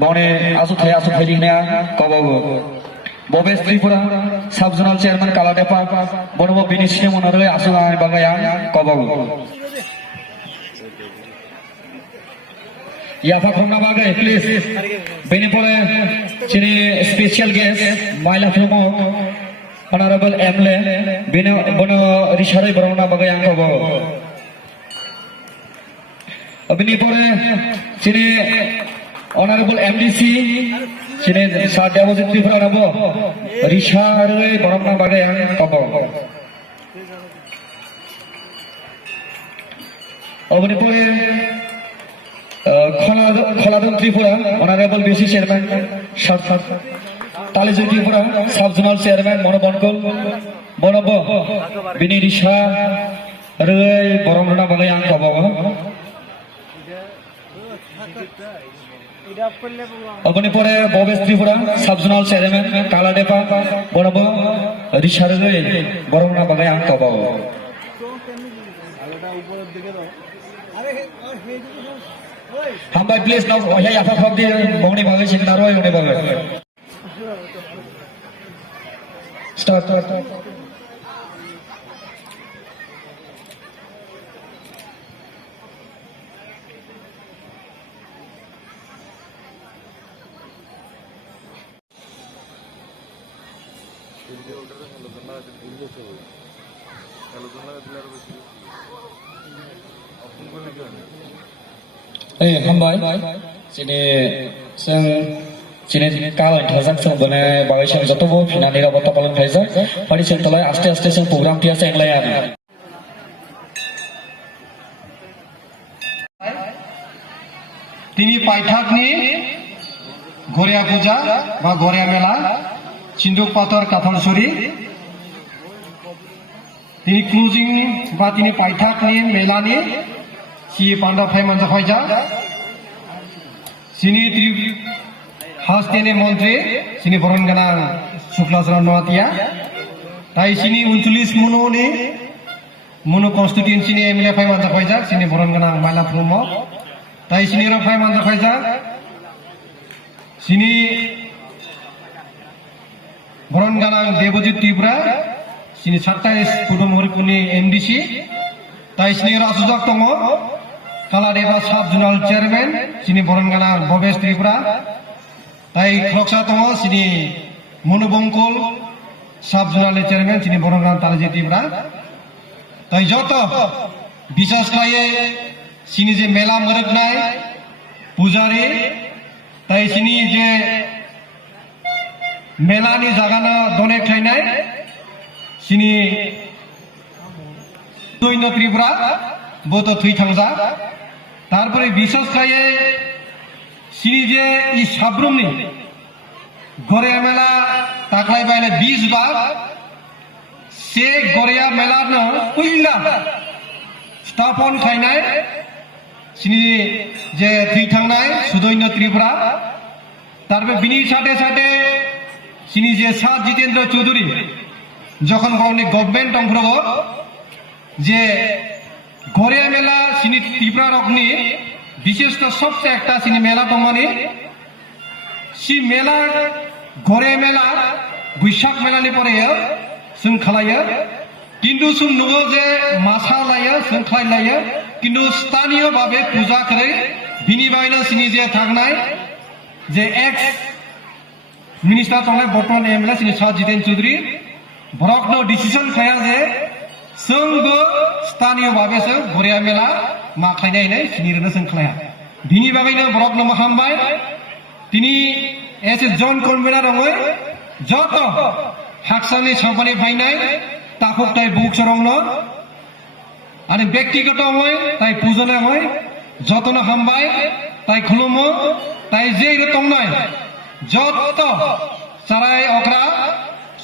বনে আসু থাইলিংনা কবাবো ববেশ Tripura sub zonal chairman কালাডেপা বনব বিনি সিমনরে আসু আই বাগায়া কবাবো ইয়াফা খন্না বাগে প্লিজ বেনি পরে চিনি স্পেশাল গেস্ট মাইলা ফিল্ম অনারেবল এমএলএ বেনি বন রিসারে বরংনা বাগে আং কবাবো বেনি পরে চিনি অনারেবল এমডিসি চিনি সার দেবজিৎ ত্রিপুরা নব রিসারে বরংনা বাগে আং কবাবো অবনি পরে খলাদন ত্রিপুরা অনারেবল বিসি চেয়ারম্যান তালিজুই ত্রিপুরা সাব জোনাল চেয়ারম্যান মনোবনকল বনব বিনি রিসা রই বরংনা বাগে আং কবাবো অবনি পরে ববেশ ত্রিপুরা সাব জোনাল চেয়ারম্যান কালাডেপা বনব রিসা রই বরংনা বাগে আং কবাবো Hambai please now ya ya phap di bongni bagai sin naroi uni bagai start hambai sini sing sini kalau thajak sing bone bagai sing joto bo finani ra boto palan khaija pari sing tolai aste aste sing program tia sing lai ani তিনি পাইঠাকনি গড়িয়া পূজা বা গড়িয়া মেলা চিন্দুক পাথর কাথলছড়ি তিনি closing বা তিনি পাইঠাকনি মেলানি si panda phai manja khaija sini tri hastene মন্ত্রী sini borongana suklasra noatia tai sini 39 munoni muno constituency ni emile phai manja khaija sini borongana maila phumo tai sini ro phai manja khaija sini borongana devojit Tripura sini 27 purbo mohoripuni MDC tai sini ro asujak tongo কালাডেপা sub zonal chairman চিনি বরনগানা ববেশ ত্রিপুরা তাই খরকসা তম চিনি মনোবঙ্কল sub zonal chairman চিনি বরনগানা তালিজি ত্রিপুরা তাই যত বিশেষ খাইয়ে চিনি যে মেলা মরকনাই পূজারি তাই চিনি যে মেলানি জাগানা দনে খাইনাই চিনি দৈন্য ত্রিপুরা বত থুই থাংজা তারপরে বিশেষ খাইয়ে সিনি যে ই সাবরুমনি গড়িয়া মেলা তাকলাই বাইলে 20 বার সে গড়িয়া মেলা ন কইলা স্থাপন খাইনাই সিনি যে থুই থাংনাই সুদৈন্য ত্রিপুরা তারপরে বিনি সাথে সাথে সিনি যে সাত জিতেন্দ্র চৌধুরী যখন গাউনি গভর্নমেন্ট অংগ্রহ যে গড়িয়া মেলা চিনি ত্রিপুরা রকনি বিশেষত সবচেয়ে একটা চিনি মেলা দমানি সি মেলা গড়িয়া মেলা বৈশাখ মেলানি পরে जों खालायो किन्तु जों नुयो जे मासा लायो जों खालायो किन्तु स्थानीय भावे पूजा करे बिनि बायनो सिनि जे थांनाय जे एक्स मिनिस्टार थांनाय बर्तमान एमएलए सिनि सा जितेन चौधरी बरकनो डिसिजन खाया जे जोंबो स्थानीय भावे जों गड़िया मेला मा खायनाय सिनिरनो जों खालाया बिनि बागैनो बरकनो मा खालामबाय तिनि एस ए जॉइंट कन्वेनर रङै जत हाक्सानि सामपानि फायनाय ताखुक ताय बुकसरंनो आरो व्यक्तिगत हय ताय पूजने हय जतनो हामबाय ताय खुलुमो ताय जे रतंनाय जत साराय अक्रा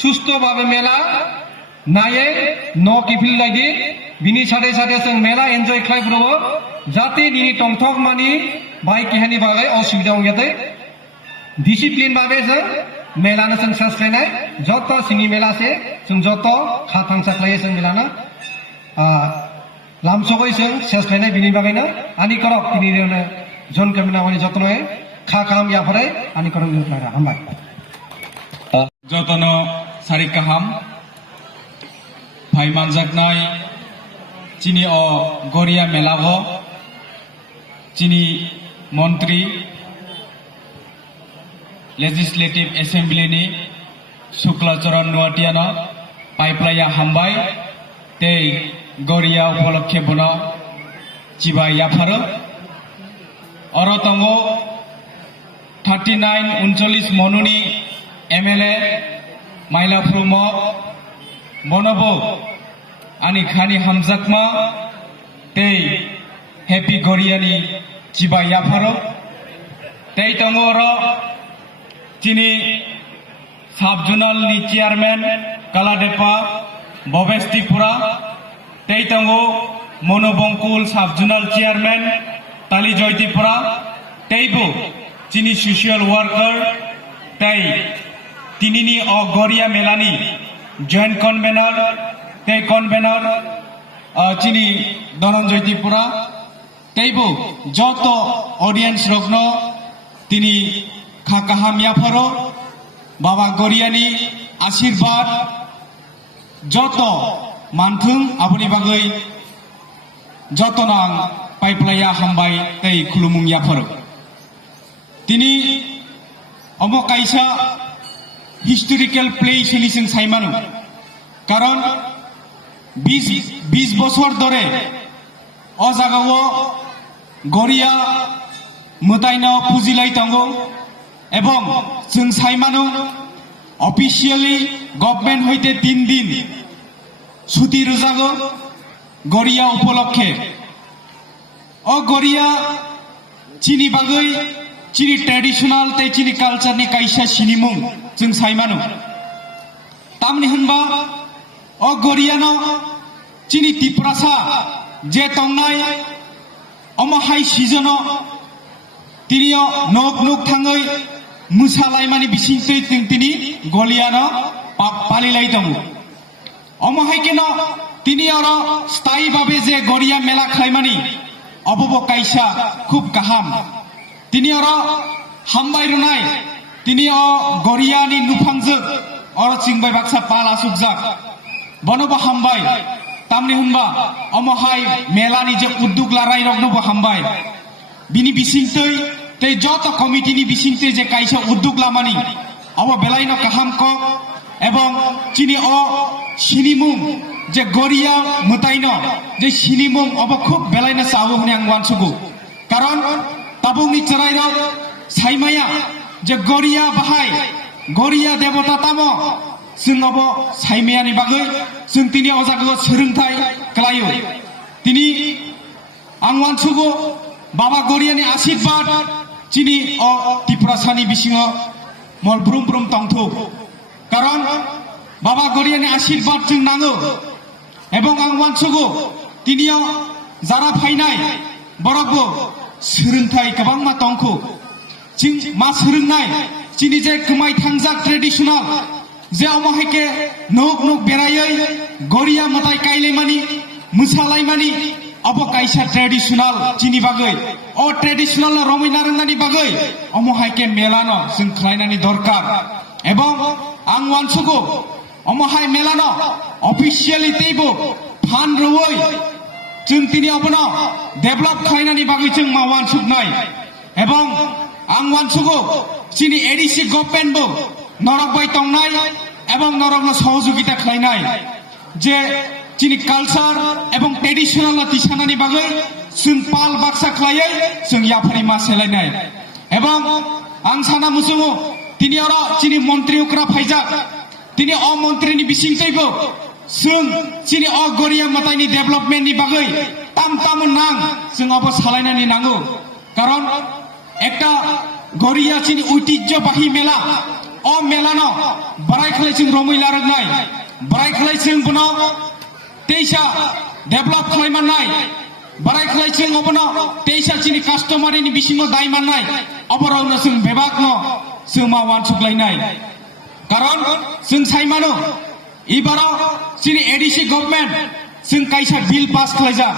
सुस्थ भावे मेला नाये न किफिल लायदि बिनि साथे साथे जों मेला एन्जय खालायब्रबो जाते दिनि टंथक मानि बाय किहानि बागै असुबिदा गैयाथै डिसिप्लिन भावे जों मेलानो जों सासलायनाय जत सिनि मेला से जों जत खाथां साख्लायो जों मेलानो लामसगै जों सासलायनाय बिनि बागैनो आनि करक तिनिनो जन कमिनावनि जतनय खा खालाम याफारे आनि करम जोख्लारा हामबाय जतन सारि काहाम फाइमान जागनाय चिनी अ गरिया मेलागो चिनी मंत्री लेजिस्लेटिव एसेम्बली नि शुक्लाचरण नुवाटियानो पाइपलाया हामबाय ते गरिया उपलक्षे बनो चिबा याफारो अरो तंगो 39 39 मनुनी MLA माइला फ्रुमो मनबो आनी खानी हमजाकमा ते हैप्पी गरियानी चिबा याफारो ते तंगोरो चिनी साब जुनाल नि चेयरमैन कालाडेपा भवेश त्रिपुरा ते तंगो मनोबंकुल साब जुनाल चेयरमैन ताली जय त्रिपुरा तेबो चिनी सोशल वर्कर तै तिनिनी अ गरिया मेलानी जॉइंट कन्वेनर ते कन्वेनर चिनी धनंजय त्रिपुरा तेबो जत ऑडियंस रग्नो तिनी खाकाहाम याफारो बाबा गरियानी आशीर्वाद जत मानथों आबुनि बागै जतन आं पाइपलाया हामबाय तै खुलुमुं याफारो तिनी अमो काइसा हिस्टोरिकल प्लेस हिनि जों सायमानो कारण 20 बছর ধরে अ जागाव गरिया मोदाइनो फुजिलाय दंगो एवं जों सायमानो अफिशियली गवर्नमेंट हইতে 3 दिन छुट्टी रोजागो गरिया उपलक्षे अ गरिया चिनी बागै चिनी ट्रेडिशनल ते चिनी कल्चर नि काइसा सिनिमुं जों सायमानो तामनि होनबा अ गरियानो चिनी तिप्रासा जे तंनाय अमा हाई सिजनो तिनियो नक नक थाङै मोसालायमानि बिसिंतै तिनि गलियानो पालिलाय दङ अमा हाइकेनो तिनियो स्थायी भाबे जे गरिया मेला खालायमानि अबब काइसा खूब गाहाम तिनियो हामबाय रुनाय तिनियो गरियानि नुफांजो अर चिंबाय बाक्सा पाला सुकजाक बनबो हामबाय तामनि होनबा अमहाय मेलानि जे उद्योग लाराय रगनबो हामबाय बिनि बिसिंतै ते जत कमिटिनि बिसिंतै जे काइसा उद्योग लामानि अब बेलायनो गाहाम क एवं चिनि अ सिनिमुं जे गरिया मोताइनो जे सिनिमुं अब खूब बेलायनो सावो होने आं वानसुगु कारण ताबुंनि चरायरो साइमाया जे गरिया बाहाय गरिया देवता तामो जों अब साइमायानि बागै जों तिनि अजागो सोलोंथाय खालायो तिनि आं वानसुगु बाबा गरियानि आशीर्वाद चिनि अ तिप्रासानि बिसिङो मल ब्रुम ब्रुम तंथु कारण बाबा गरियानि आशीर्वाद जों नाङो एवं आं वानसुगु तिनियो जारा फायनाय बरबो सोलोंथाय गोबां मा तंखु जों मा सोलोंनाय चिनि जे कमाय थांजा ट्रेडिशनल जे अमहायके नक नक बेरायै गरिया मताय कायलेमानि मोसालायमानि अब काइसा ट्रेडिशनल चिनि बागै अ ट्रेडिशनल रमिना रंगानि बागै अमहायके मेलानो जों खालायनानि दरकार एवं आं वानसुगु अमहाय मेलानो अफिशियली तेबो फान रवै जों तिनि अबनो डेभलप खालायनानि बागै जों मा वानसुगनाय एवं आं वानसुगु चिनि एडिसि गभर्नमेन्टबो नरकबाय तंनाय एवं नरकनो सहयोगिता खालायनाय जे चिनि कल्चर एवं ट्रेडिशनल तिसानानि बागै जों पाल बाक्सा खालायै जों याफारि मा सेलायनाय एवं आं साना मुसुगु तिनि अर चिनि मन्त्रि उक्रा फायजा तिनि अ मन्त्रिनि बिसिंतैबो जों चिनि अ गरिया मतायनि डेभलपमेन्टनि बागै ताम ताम नां जों अब सालायनानि नांगौ कारण एकटा गरिया चिनि ঐতিহ্যবাহী मेला अ मेलानो बराय खालाय जों रमैला रगनाय बराय खालाय जों बनो तेइसा डेभलप खालायमानाय बराय खालाय जों अबनो तेइसा चिनि कास्टमारिनि बिसिङो दाय माननाय अबरावनो जों बेबागनो जों मा वानसुगलायनाय कारण जों सायमानो इबाराव चिनि एडिसि गभर्नमेन्ट जों काइसा बिल पास खालायजा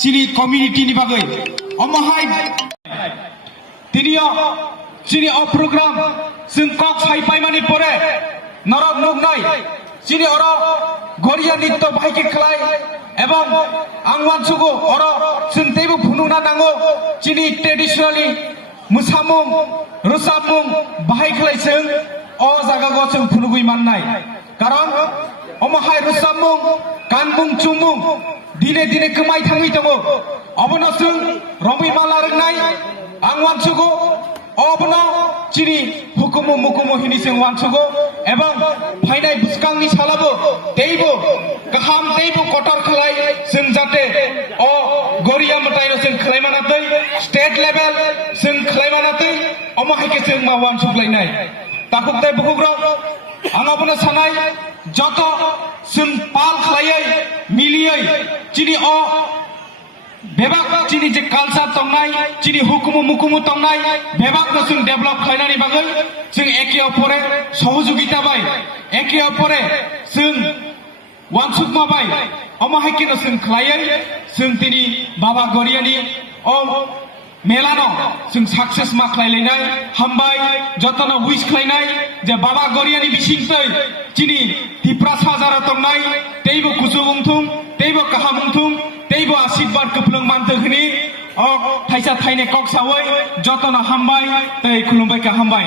चिनि कम्युनिटिनि बागै अमहाय तिनियो chini o program sing kok sai pai mani pore norok nugnai chini oro goria nitto bahike khlai ebong angwan sugo oro sing teibo phununa nango chini traditionally musamung rusapung bahai khlai sing o jaga go sing phunugui mannai karon omo hai rusapung kanmung chumung dine dine kemai thangi tongo obono sing romi mala rengnai angwan sugo obono chini hukumu mukumu hini sing wan sugo ebong phainai buskangni salabo teibo kaham teibo kotor khlai sing jate o goria mataino sing khlai manatei state level sing khlai manatei omo haike sing ma wan suklainai takuk tai bukugrok angobono sanai joto sing pal khlaiai miliai chini o bebak chini je culture tongnai chini hukumu mukumu tongnai bebak no sing develop khlainani bagai sing eke opore sohojogita bai eke opore sing wansukma bai omo haike no sing khlaiai sing tini baba goriani o melano sing success ma khlailainai hambai jotona wish khlainai je baba goriani bisingtei chini tipra sajara tongnai teibo kusubungthum teibo kahamungthum teibo ashirwad keplung mantekhni o thaisa thaine kok sawai jotona hambai tei khulumbai ka hambai